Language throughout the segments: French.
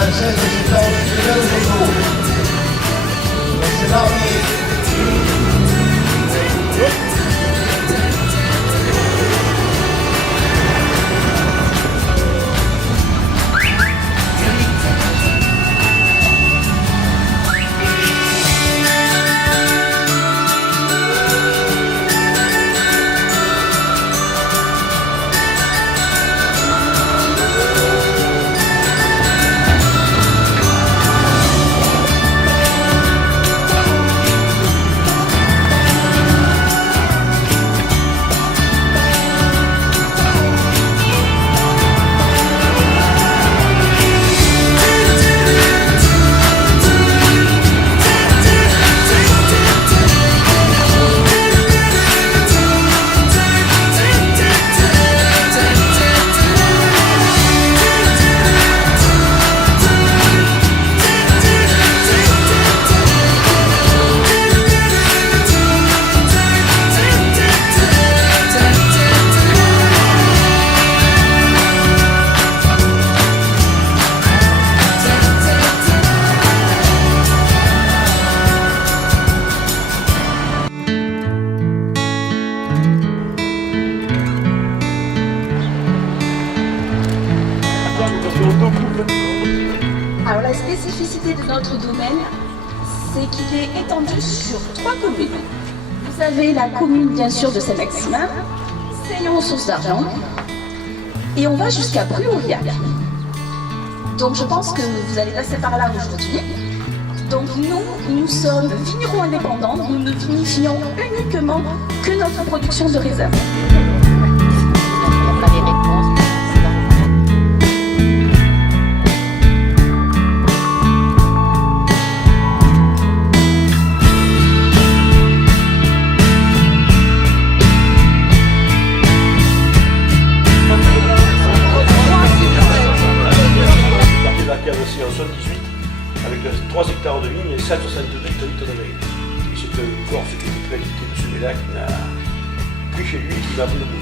16 septembre de Neuchâtel. C'est parti. Alors la spécificité de notre domaine, c'est qu'il est étendu sur 3 communes. Vous avez la commune bien sûr de Saint-Maximin, Seillon aux Sources d'Argent, et on va jusqu'à Pruauriac. Donc je pense que vous allez passer par là aujourd'hui. Donc nous sommes vignerons indépendants, nous ne vinifions uniquement que notre production de réserve. En 78, avec 3 hectares de vignes et 162 hectolitres de vin. Et c'est un corps qui est qualité de ce vin-là qui n'a pris chez lui et qui va vous le boulot.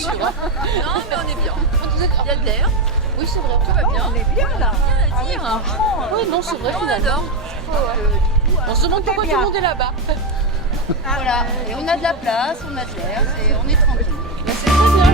sûr. Hein. Non, mais on est bien. Il y a de l'air. Oui, c'est vrai. Tout va bien. On est bien là. Rien à dire. Oui, non, c'est vrai. On adore. On se demande pourquoi tout le monde est là-bas. Voilà. Et on a de la place, on a de l'air, on est tranquille. Mais c'est très bien.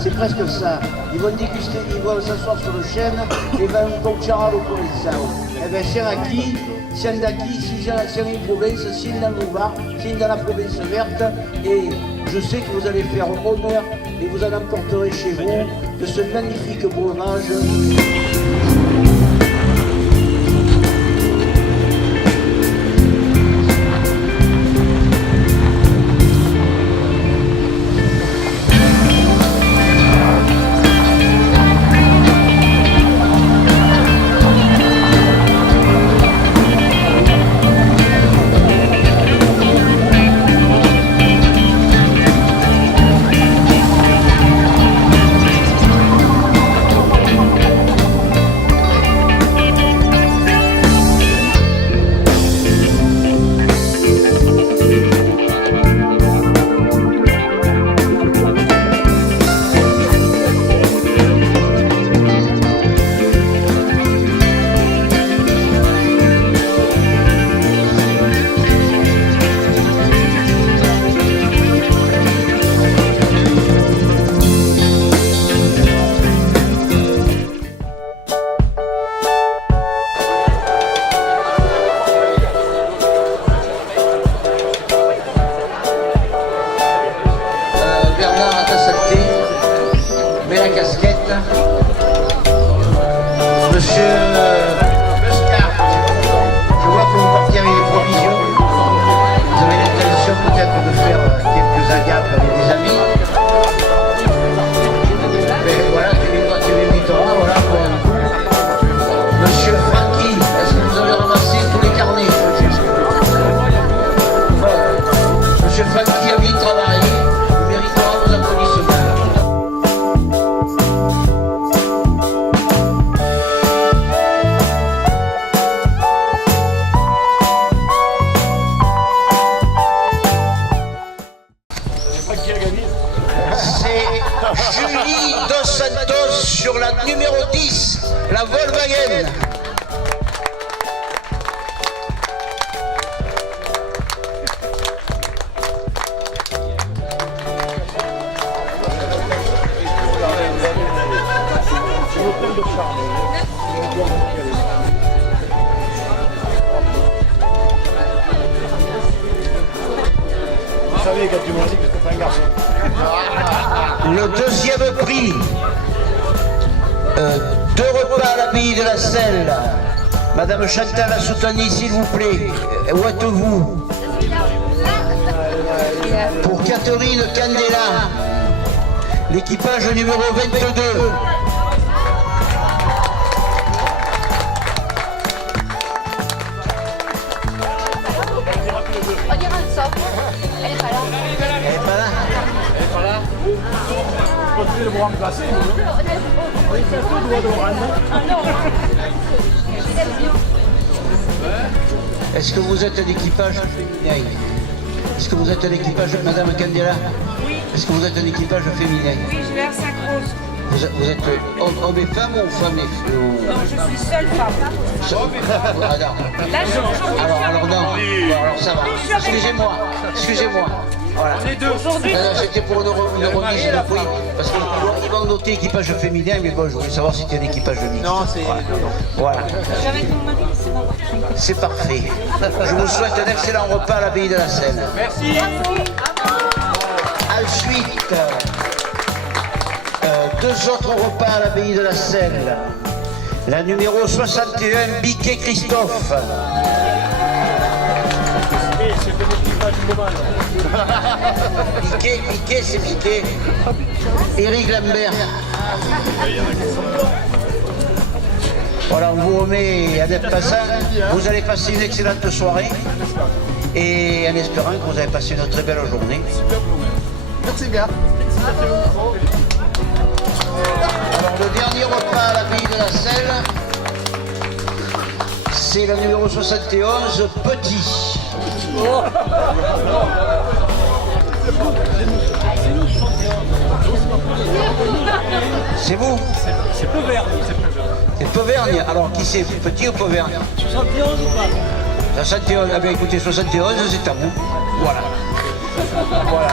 C'est presque ça. Ils vont déguster, ils vont s'asseoir sur le chêne et vont conciare lo colezzao. Eh bien, siamo qui, siamo daqui, siamo in Provence, siamo dans le Var, siamo dans la province verte et je sais que vous allez faire honneur et vous en emporterez chez vous de ce magnifique breuvage. Julie Dos Santos sur la numéro 10, la Volkswagen. Vous savez, quand tu m'as dit que c'était pas un garçon. Le deuxième prix, 2 repas à l'abbaye de la Selle. Madame Chantal Assoutani, s'il vous plaît, où êtes-vous? Pour Catherine Candela, l'équipage numéro 22. On dira ça. Elle est pas là. Elle est pas là? Elle est pas là. Continuez de vous remplacer, nous. Oui, c'est tout, doigt de Est-ce que vous êtes l'équipage féminin? Est-ce que vous êtes l'équipage, Madame Candela? Oui. Est-ce que vous êtes l'équipage féminin? Oui, je vais à Saint-Croix. vous êtes homme et femme ou femme et femme? Je suis seule femme. Ah, non. Là, je Alors non, bon, alors ça va. Excusez-moi. Voilà. C'était pour une remise de prix, parce qu'ils vont noter équipage féminin, mais bon, je voulais savoir si c'était un équipage mixte. Non, c'est... Voilà. J'avais mon mari, c'est bon. C'est parfait. Je vous souhaite un excellent repas à l'abbaye de la Seine. Merci. Ensuite, deux autres repas à l'abbaye de la Seine. La numéro 61, Biquet Christophe. Biquet, c'est Biquet. Éric Lambert. Voilà, on vous remet à d'être passant. Vous allez passer une excellente soirée. Et en espérant que vous avez passé une très belle journée. Merci bien. Alors le dernier repas à l'abbaye de la Selle, c'est la numéro 71, Petit. C'est vous? C'est Pauvergne. C'est Pauvergne. Alors qui c'est? Petit ou Pauvergne? 71 ou pas? 71. Ah bien écoutez, 71, c'est à vous. Voilà. Voilà.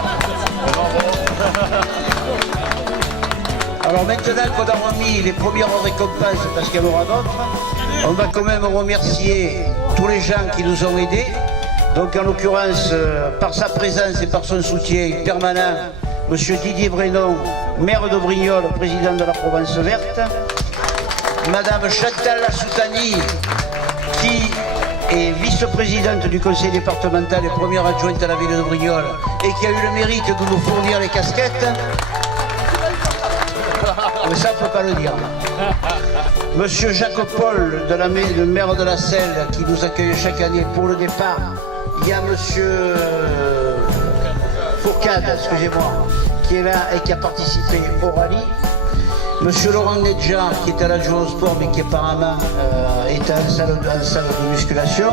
Alors maintenant qu'on a remis les premières récompenses, parce qu'il y en aura d'autres, on va quand même remercier tous les gens qui nous ont aidés. Donc en l'occurrence, par sa présence et par son soutien permanent, M. Didier Brénon, maire de Brignoles, président de la Provence Verte, Madame Chantal Lassoutani, qui est vice-présidente du conseil départemental et première adjointe à la ville de Brignoles, et qui a eu le mérite de nous fournir les casquettes. Mais ça, on ne peut pas le dire. Monsieur Jacques Paul, le maire de la Selle, qui nous accueille chaque année pour le départ. Il y a monsieur Fourcade, excusez-moi, qui est là et qui a participé au rallye. Monsieur Laurent Nedja, qui est à l'adjoint au sport, mais qui apparemment est en salle de musculation.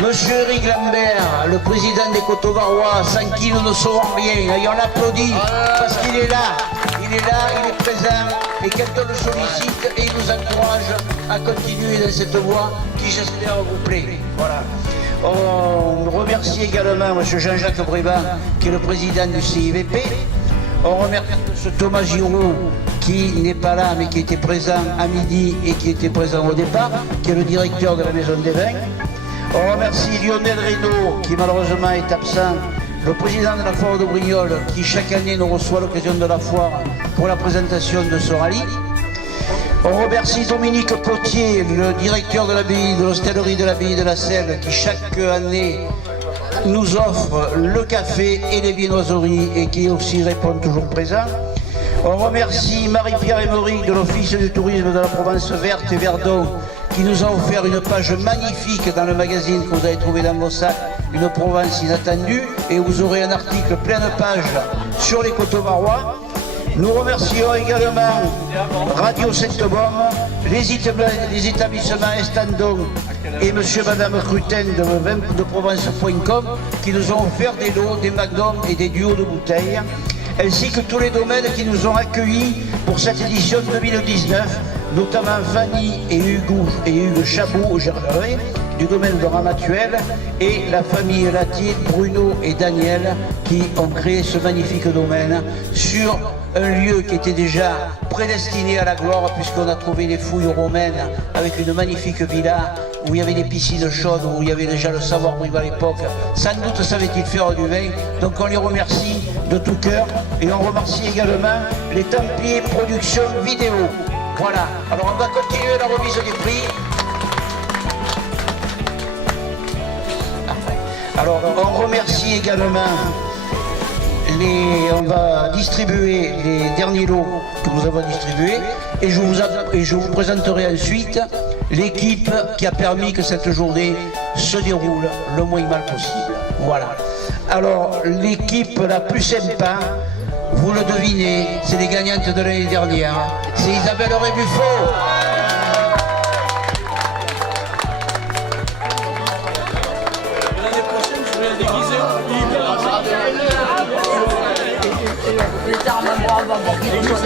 Monsieur Éric Lambert, le président des Cotovarois, sans qui nous ne saurons rien. Et on l'applaudit parce qu'il est là. Il est là, il est présent, et quand on le sollicite, et il nous encourage à continuer dans cette voie qui, j'espère, vous plaît. Voilà. On remercie également M. Jean-Jacques Bréban, qui est le président du CIVP. On remercie M. Thomas Giroud, qui n'est pas là, mais qui était présent à midi et qui était présent au départ, qui est le directeur de la Maison des Vins. On remercie Lionel Reynaud, qui malheureusement est absent, le président de la foire de Brignoles, qui chaque année nous reçoit à l'occasion de la foire pour la présentation de ce rallye. On remercie Dominique Potier, le directeur de l'abbaye, de l'hostellerie de l'abbaye de la Selle, qui chaque année nous offre le café et les viennoiseries et qui aussi répond toujours présent. On remercie Marie-Pierre Emerick de l'Office du tourisme de la Provence Verte et Verdon, qui nous a offert une page magnifique dans le magazine que vous avez trouvé dans vos sacs, une Provence inattendue, et vous aurez un article plein de pages sur les Cotovarois. Nous remercions également Radio Sainte-Baume, les établissements Estandon et monsieur et madame Cruten de Provence.com qui nous ont offert des lots, des magnums et des duos de bouteilles, ainsi que tous les domaines qui nous ont accueillis pour cette édition 2019, notamment Fanny et Hugues Chabot-Gervais du domaine de Ramatuel et la famille Latier, Bruno et Daniel, qui ont créé ce magnifique domaine sur un lieu qui était déjà prédestiné à la gloire, puisqu'on a trouvé les fouilles romaines avec une magnifique villa où il y avait des piscines chaudes, où il y avait déjà le savoir-vivre à l'époque. Sans doute savaient-ils faire du vin, donc on les remercie de tout cœur, et on remercie également les Templiers Productions Vidéo. Voilà, alors on va continuer la remise des prix. Alors on remercie également on va distribuer les derniers lots que nous avons distribués et je vous présenterai ensuite l'équipe qui a permis que cette journée se déroule le moins mal possible. Voilà. Alors l'équipe la plus sympa, vous le devinez, c'est les gagnantes de l'année dernière. C'est Isabelle Rébuffo. L'année prochaine, je vais la déguiser. Les armes à moi, on va voir qui les choses.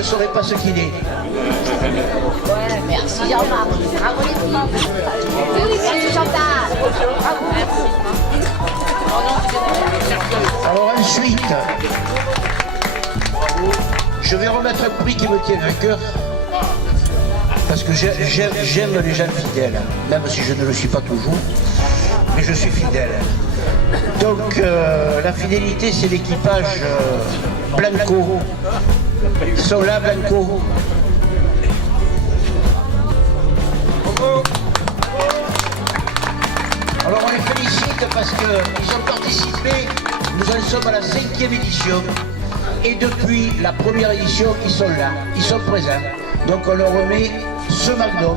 ne serait pas ce qu'il est. Merci Jean-Marc. Bravo les filles. Merci Chantal. Alors ensuite, je vais remettre un prix qui me tient à cœur, parce que j'aime les gens fidèles, même si je ne le suis pas toujours, mais je suis fidèle. Donc la fidélité, c'est l'équipage Blanco. Ils sont là, Blanco. Alors on les félicite parce qu'ils ont participé, nous en sommes à la 5e édition, et depuis la première édition, ils sont là, ils sont présents. Donc on leur remet ce McDo.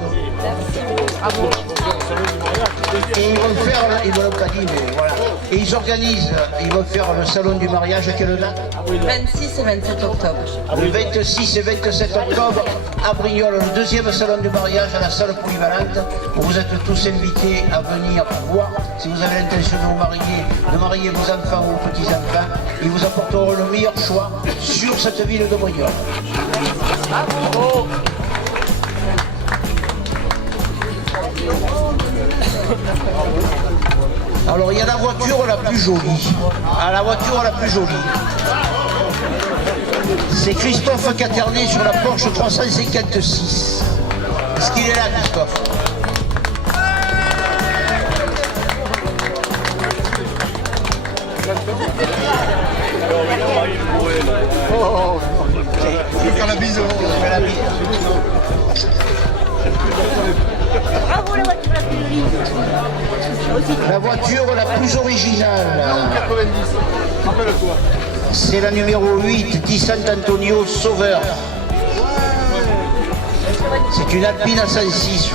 Et ils vont faire, ils ne l'ont pas dit, mais voilà. Et ils organisent, ils vont faire le salon du mariage à quelle date? 26 et 27 octobre. Le 26 et 27 octobre à Brignoles, le 2e salon du mariage à la salle polyvalente. Vous êtes tous invités à venir voir. Si vous avez l'intention de marier vos enfants ou vos petits-enfants, ils vous apporteront le meilleur choix sur cette ville de Brignoles. Alors il y a la voiture la plus jolie. La voiture la plus jolie. C'est Christophe Caternet sur la Porsche 356. Est-ce qu'il est là, Christophe? Faire la bise. Bravo la voiture la plus jolie. La voiture la plus originale. 90. Rappelle-toi. C'est la numéro 8 Di Sant'Antonio Sauveur. C'est une Alpine à 106.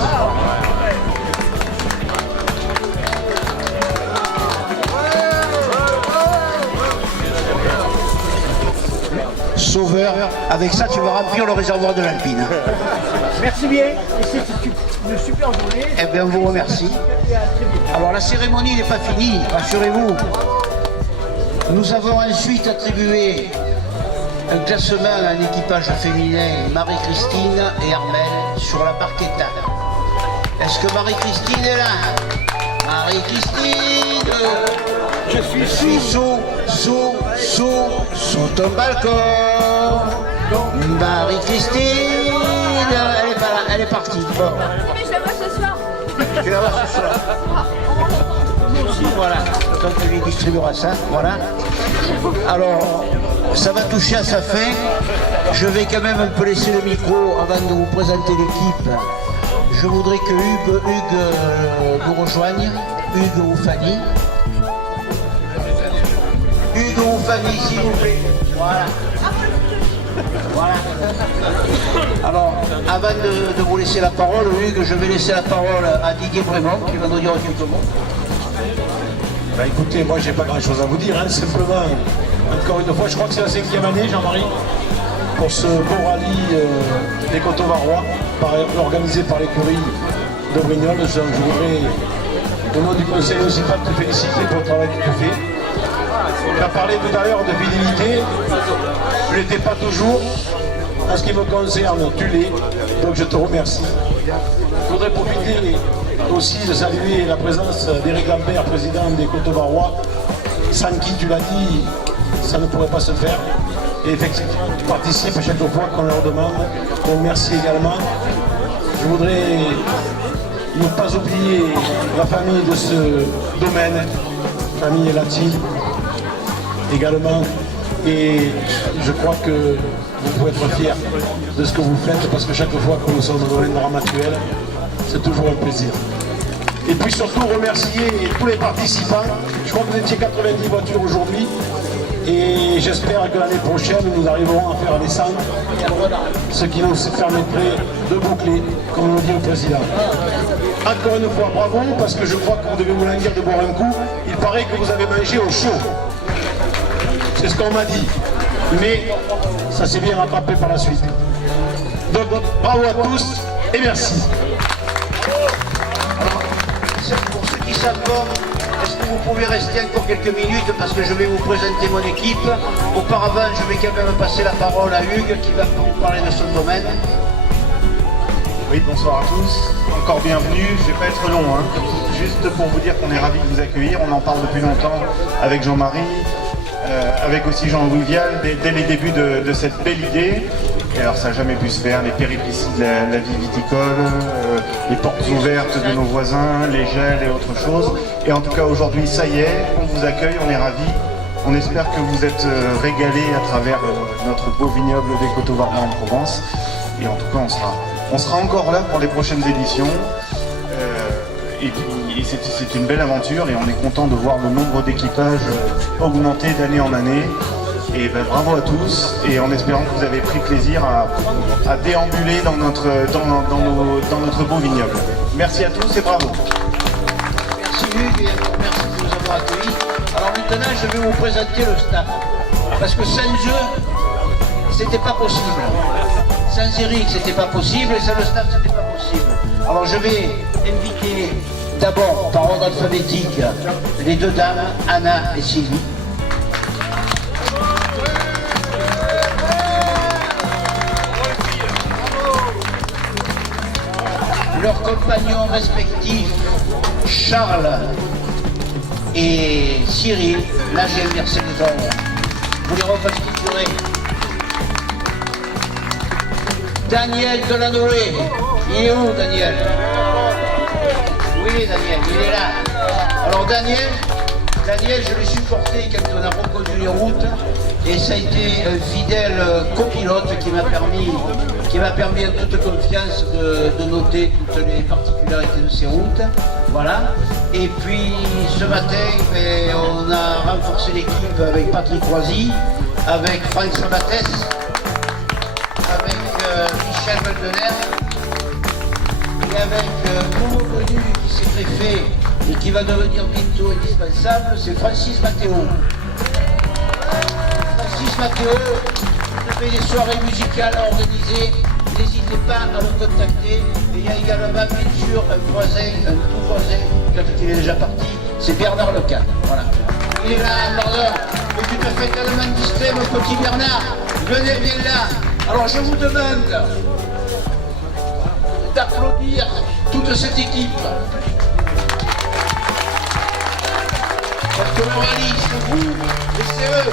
Sauveur, avec ça tu vas remplir le réservoir de l'Alpine. Merci bien, c'est une super journée. Eh bien, on vous remercie. Alors, la cérémonie n'est pas finie, rassurez-vous. Nous avons ensuite attribué un classement à un équipage féminin, Marie-Christine et Armelle, sur la Barquetta. Est-ce que Marie-Christine est là? Marie-Christine, je suis sous ton balcon. Marie-Christine, elle est pas là, elle est partie. Bon. Mais je la vois ce soir. Tu la vois ce soir. Voilà, donc on lui distribuera ça, voilà. Alors, ça va toucher à sa fin. Je vais quand même un peu laisser le micro avant de vous présenter l'équipe. Je voudrais que Hugues nous rejoigne, Hugues ou Fanny. Hugues ou Fanny, s'il vous plaît. Voilà. Voilà. Alors, avant de vous laisser la parole, Hugues, je vais laisser la parole à Didier Brémond, qui va nous dire quelques mots. Bah écoutez, moi j'ai pas grand chose à vous dire, hein, simplement, encore une fois, je crois que c'est la 5e année, Jean-Marie, pour ce beau rallye des Coteaux-Varois, organisé par l'écurie de Brignoles. Je voudrais, au nom du conseil municipal, te féliciter pour le travail que tu fais. Tu as parlé tout à l'heure de fidélité, je ne l'étais pas toujours. En ce qui me concerne, tu l'es, donc je te remercie. Je voudrais profiter aussi de saluer la présence d'Éric Lambert, président des Coteaux-Varois, sans qui, tu l'as dit, ça ne pourrait pas se faire. Et effectivement, tu participes à chaque fois qu'on leur demande. Donc merci également. Je voudrais ne pas oublier la famille de ce domaine, famille latine également. Et je crois que vous pouvez être fiers de ce que vous faites, parce que chaque fois que nous sommes dans le domaine Ramatuel, c'est toujours un plaisir. Et puis surtout remercier tous les participants. Je crois que vous étiez 90 voitures aujourd'hui. Et j'espère que l'année prochaine, nous arriverons à faire les 100, ce qui nous permettrait de boucler, comme on dit au président. Encore une fois, bravo, parce que je crois que vous devez vous languir de boire un coup. Il paraît que vous avez mangé au chaud. C'est ce qu'on m'a dit. Mais ça s'est bien rattrapé par la suite. Donc bravo à tous et merci. Alors, pour ceux qui savent pas, Est-ce que vous pouvez rester encore quelques minutes parce que je vais vous présenter mon équipe. Auparavant, je vais quand même passer la parole à Hugues qui va vous parler de son domaine. Oui, bonsoir à tous. Encore bienvenue. Je vais pas être long, hein. Juste pour vous dire qu'on est ravis de vous accueillir. On en parle depuis longtemps avec Jean-Marie, avec aussi Jean-Louis Vial, dès les débuts de cette belle idée. Et alors ça n'a jamais pu se faire, les péripéties de la vie viticole, les portes ouvertes de nos voisins, les gels et autre chose. Et en tout cas aujourd'hui, ça y est, on vous accueille, on est ravis. On espère que vous êtes régalés à travers notre beau vignoble des Coteaux-Varrois en Provence. Et en tout cas, on sera encore là pour les prochaines éditions. Et c'est une belle aventure et on est content de voir le nombre d'équipages augmenter d'année en année. Et ben, bravo à tous et en espérant que vous avez pris plaisir à déambuler dans notre beau vignoble. Merci à tous et bravo. Merci Hugues et encore merci de nous avoir accueillis. Alors maintenant, je vais vous présenter le staff. Parce que sans eux, c'était pas possible. Sans Eric, c'était pas possible et sans le staff, c'était pas possible. Alors je vais inviter d'abord par ordre alphabétique les deux dames, Anna et Sylvie. Leurs compagnons respectifs, Charles et Cyril, là j'ai inversé les ordres. Vous les reconstituerez. Daniel Delanoë, il est où Daniel? Oui Daniel, il est là. Alors Daniel, je l'ai supporté quand on a reconnu les routes et ça a été un fidèle copilote qui m'a permis en toute confiance de noter toutes les particularités de ces routes. Voilà. Et puis ce matin, on a renforcé l'équipe avec Patrick Roisy, avec Franck Sabates, avec Michel Beldener et avec nouveau venu qui s'est greffé et qui va devenir bientôt indispensable, c'est Francis Matteo. Francis Matteo fait des soirées musicales à organiser, n'hésitez pas à le contacter. Et il y a également bien sûr un voisin, un tout voisin, quand il est déjà parti, c'est Bernard Lecan. Voilà. Il est là, Bernard, et tu te fais tellement distrait mon petit Bernard, venez, viens là. Alors je vous demande d'applaudir toute cette équipe. Parce que le rallye, c'est vous et c'est eux.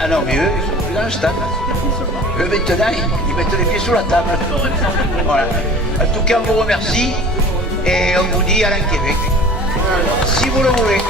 Ah non, mais eux, ils sont plus dans le stade. Eux, maintenant, ils mettent les pieds sous la table. Voilà. En tout cas, on vous remercie et on vous dit à l'An Québec. Si vous le voulez.